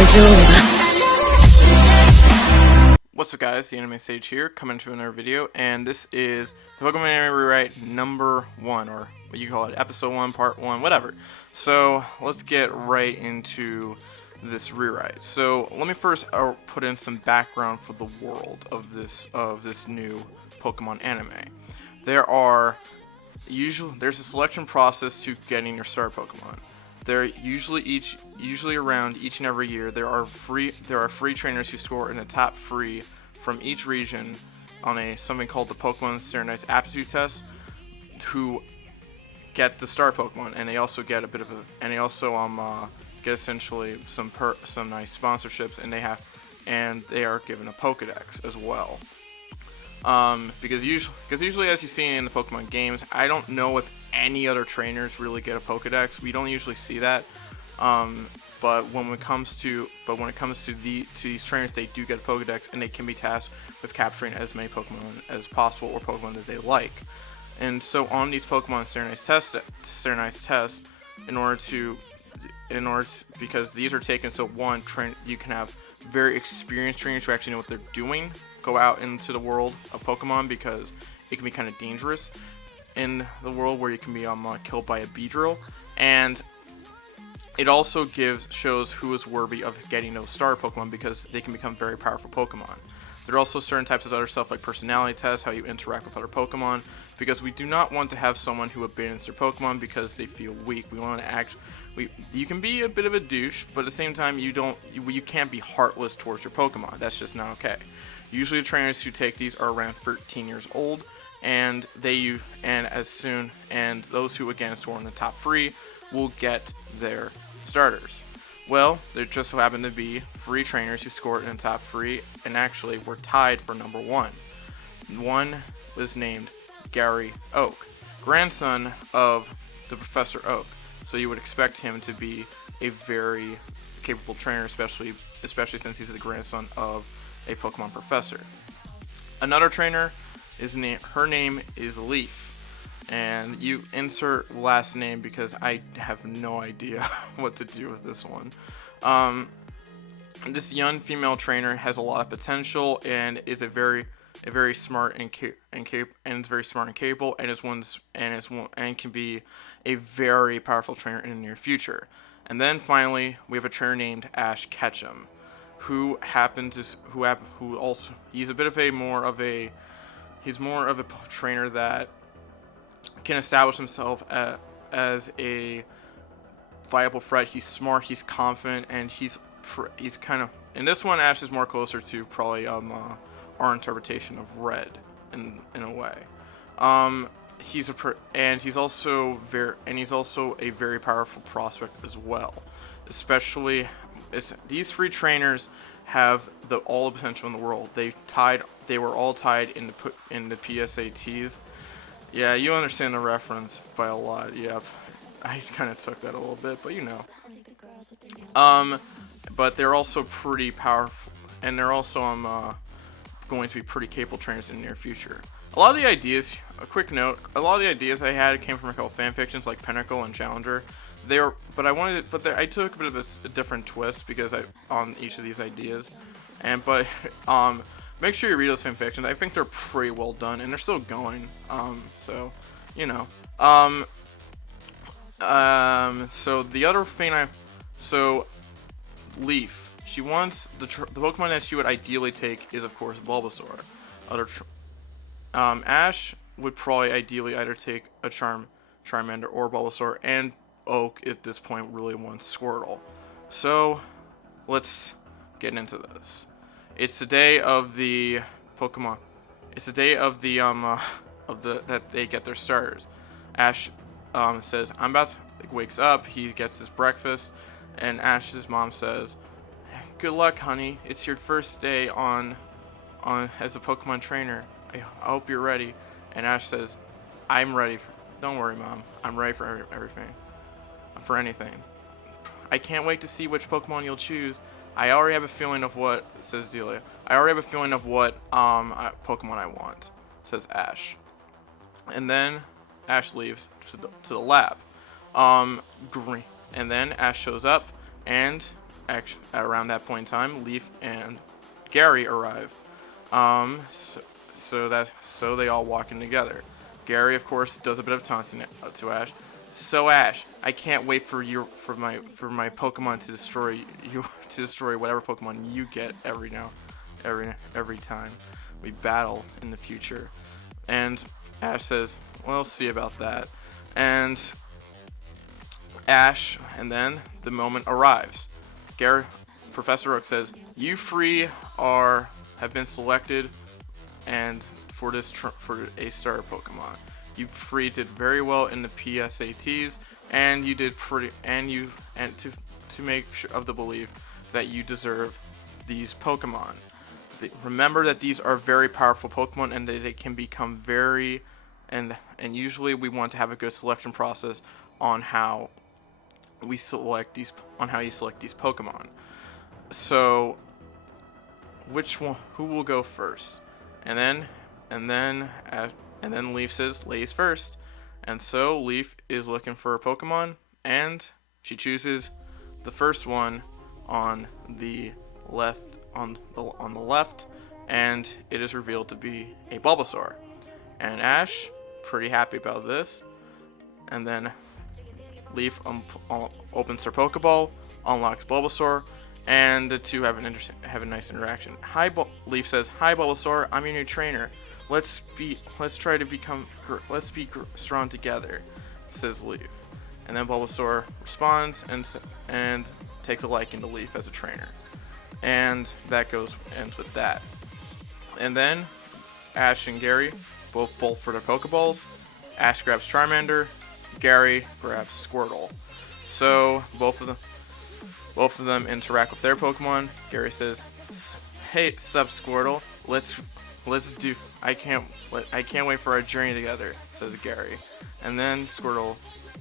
What's up guys, the Anime Sage here, coming to another video, and this is the Pokemon Anime Rewrite number 1, or what you call it, episode 1, part 1, whatever. So, let's get right into this rewrite. So, let me first put in some background for the world of this new Pokemon anime. There's a selection process to getting your starter Pokemon. They're usually around each and every year. There are free trainers who score in the top 3 from each region on something called the Pokemon Standardized Aptitude Test, who get the star Pokemon, and they also get get essentially some nice sponsorships, and they are given a Pokedex as well. Because usually, as you see in the Pokemon games, I don't know if any other trainers really get a Pokedex. We don't usually see that. But when it comes to these trainers, they do get a Pokedex, and they can be tasked with capturing as many Pokemon as possible, or Pokemon that they like. And so on these Pokemon standardized tests, because these are taken, so one, you can have very experienced trainers who actually know what they're doing go out into the world of Pokemon, because it can be kind of dangerous in the world where you can be killed by a Beedrill, and it also shows who is worthy of getting those star Pokemon, because they can become very powerful Pokemon. There are also certain types of other stuff like personality tests, how you interact with other Pokemon, because we do not want to have someone who abandons their Pokemon because they feel weak. We want to you can be a bit of a douche, but at the same time you can't be heartless towards your Pokemon. That's just not okay. Usually the trainers who take these are around 13 years old, and those who again score in the top 3 will get their starters. Well, there just so happen to be 3 trainers who scored in the top 3, and actually were tied for number 1. One was named Gary Oak, grandson of the Professor Oak. So you would expect him to be a very capable trainer, especially since he's the grandson of a Pokemon professor. Another trainer her name is Leaf, and you insert last name because I have no idea what to do with this one. This young female trainer has a lot of potential and is very smart and very smart and capable, and can be a very powerful trainer in the near future. And then finally, we have a trainer named Ash Ketchum, he's more of a trainer that can establish himself as a viable threat. He's smart, he's confident, and he's kind of, in this one, Ash is more closer to probably our interpretation of Red in a way. He's also a very powerful prospect as well. Especially, these 3 trainers have all the potential in the world. They were all tied in the PSATs. Yeah, you understand the reference by a lot. Yep, I kind of took that a little bit, but you know. But they're also pretty powerful, and they're also going to be pretty capable trainers in the near future. A lot of the ideas, a quick note, a lot of the ideas I had came from a couple fan fictions like Pinnacle and Challenger. I took a bit of a different twist on each of these ideas, make sure you read those fan fictions. I think they're pretty well done, and they're still going. So you know. So the other thing Leaf, she wants the Pokemon that she would ideally take is of course Bulbasaur. Ash would probably ideally either take a Charmander or Bulbasaur, and Oak at this point really wants Squirtle. So let's get into this. It's the day of the Pokemon. It's the day of the that they get their starters. Ash says, wakes up, he gets his breakfast, and Ash's mom says, "Good luck, honey. It's your first day on as a Pokemon trainer. I hope you're ready." And Ash says, "I'm ready. Don't worry, Mom. I'm ready for everything. For anything. I can't wait to see which Pokemon you'll choose. I already have a feeling of what," says Delia. "I already have a feeling of what Pokemon I want," says Ash. And then Ash leaves to the lab. Green. And then Ash shows up, and around that point in time, Leaf and Gary arrive. So they all walk in together. Gary, of course, does a bit of taunting to Ash. So Ash, I can't wait for my Pokemon to destroy you to destroy whatever Pokemon you get every time we battle in the future. And Ash says, "Well, see about that." And then the moment arrives. Professor Oak says, "You three have been selected, and for a starter Pokemon. You three did very well in the PSATs, and you did to make sure of the belief that you deserve these Pokemon. Remember that these are very powerful Pokemon, and they can become very, and usually we want to have a good selection process on how you select these Pokemon. So, who will go first?" And then Leaf says, "Ladies first." And so Leaf is looking for a Pokemon, and she chooses the first one on the left, and it is revealed to be a Bulbasaur. And Ash, pretty happy about this. And then Leaf opens her Pokeball, unlocks Bulbasaur, and the two have a nice interaction. Leaf says, "Hi Bulbasaur, I'm your new trainer. Let's be strong together," says Leaf. And then Bulbasaur responds and takes a liking to Leaf as a trainer. And that ends with that. And then Ash and Gary both bolt for their Pokeballs. Ash grabs Charmander, Gary grabs Squirtle. So both of them interact with their Pokemon. Gary says, "Hey, sup Squirtle? I can't wait for our journey together," says Gary. And then Squirtle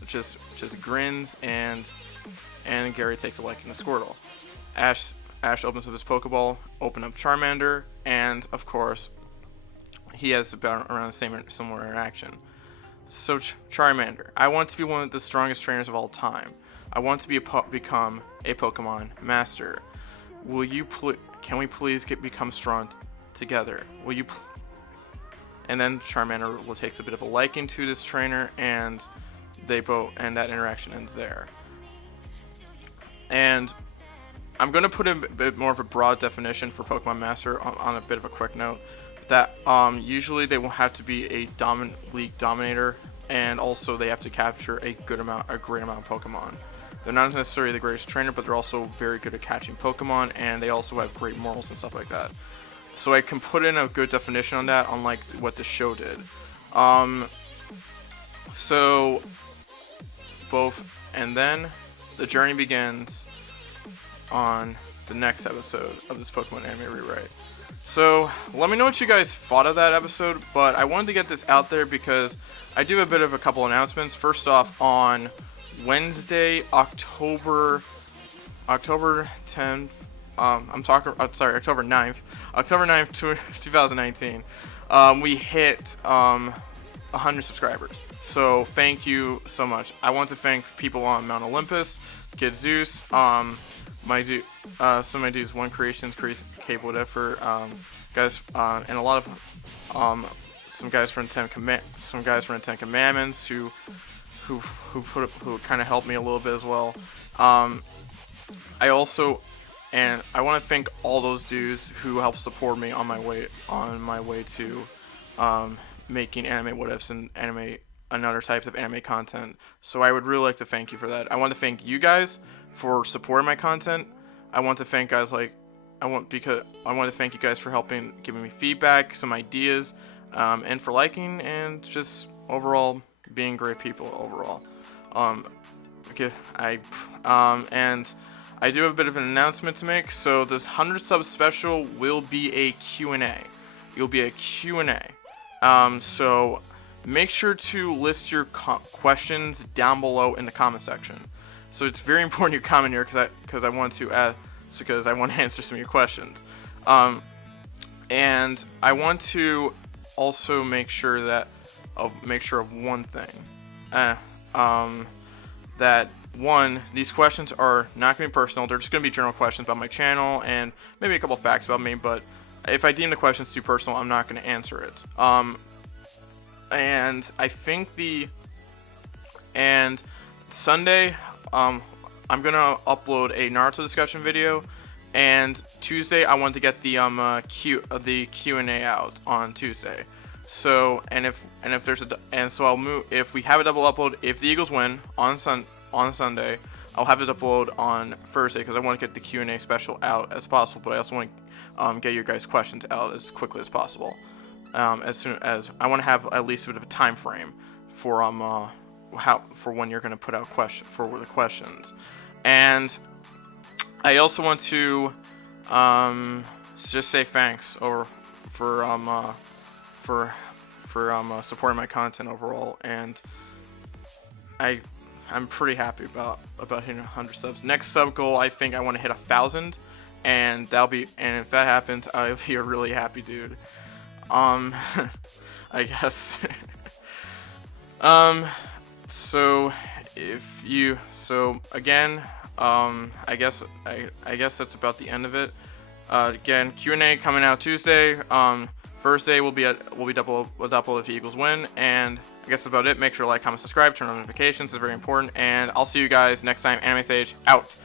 just grins, and Gary takes a liking to Squirtle. Ash opens up his Pokeball, open up Charmander, and of course he has about around the similar interaction. So Charmander, I want to be one of the strongest trainers of all time. I want to become a Pokemon master. Can we please become strong together? Will you? And then Charmander takes a bit of a liking to this trainer, and that interaction ends there. And I'm going to put in a bit more of a broad definition for Pokemon Master on a bit of a quick note. That usually they will have to be a league dominator, and also they have to capture a great amount of Pokemon. They're not necessarily the greatest trainer, but they're also very good at catching Pokemon, and they also have great morals and stuff like that. So I can put in a good definition on that, unlike what the show did. And then the journey begins on the next episode of this Pokemon anime rewrite. So let me know what you guys thought of that episode, but I wanted to get this out there because I do have a bit of a couple announcements. First off, on Wednesday, October 10th, October 9th, 2019, we hit 100 subscribers. So thank you so much. I want to thank people on Mount Olympus, Kid Zeus, some of my dudes, One Creations, Cable Whatever, guys, and a lot of some guys from the Ten Commandments who kind of helped me a little bit as well. I want to thank all those dudes who helped support me on my way to making anime what ifs and other types of anime content. So I would really like to thank you for that. I want to thank you guys for supporting my content. I want to thank guys I want to thank you guys for giving me feedback, some ideas, and for liking and just overall being great people overall. And I do have a bit of an announcement to make. So this 100 sub special will be a Q&A. It'll be a Q&A. So make sure to list your questions down below in the comment section. So it's very important you comment here because I want to answer some of your questions. And I want to also make sure of one thing. That one, these questions are not going to be personal. They're just going to be general questions about my channel and maybe a couple facts about me, but if I deem the questions too personal, I'm not going to answer it. And I think Sunday, I'm going to upload a Naruto discussion video, and Tuesday I want to get the Q&A out on Tuesday. So, I'll move, if we have a double upload, if the Eagles win on Sunday, I'll have it upload on Thursday, because I want to get the Q&A special out as possible, but I also want to get your guys' questions out as quickly as possible. As soon as I want to have at least a bit of a time frame for when you're going to put out the questions. And I also want to just say thanks for supporting my content overall, and I'm pretty happy about hitting 100 subs. Next sub goal, I think I want to hit 1,000, and if that happens, I'll be a really happy dude. I guess. So again, I guess that's about the end of it. Again, Q&A coming out Tuesday. Thursday will be double if the Eagles win, and I guess that's about it. Make sure to like, comment, subscribe, turn on notifications. It's very important, and I'll see you guys next time. Anime Sage out.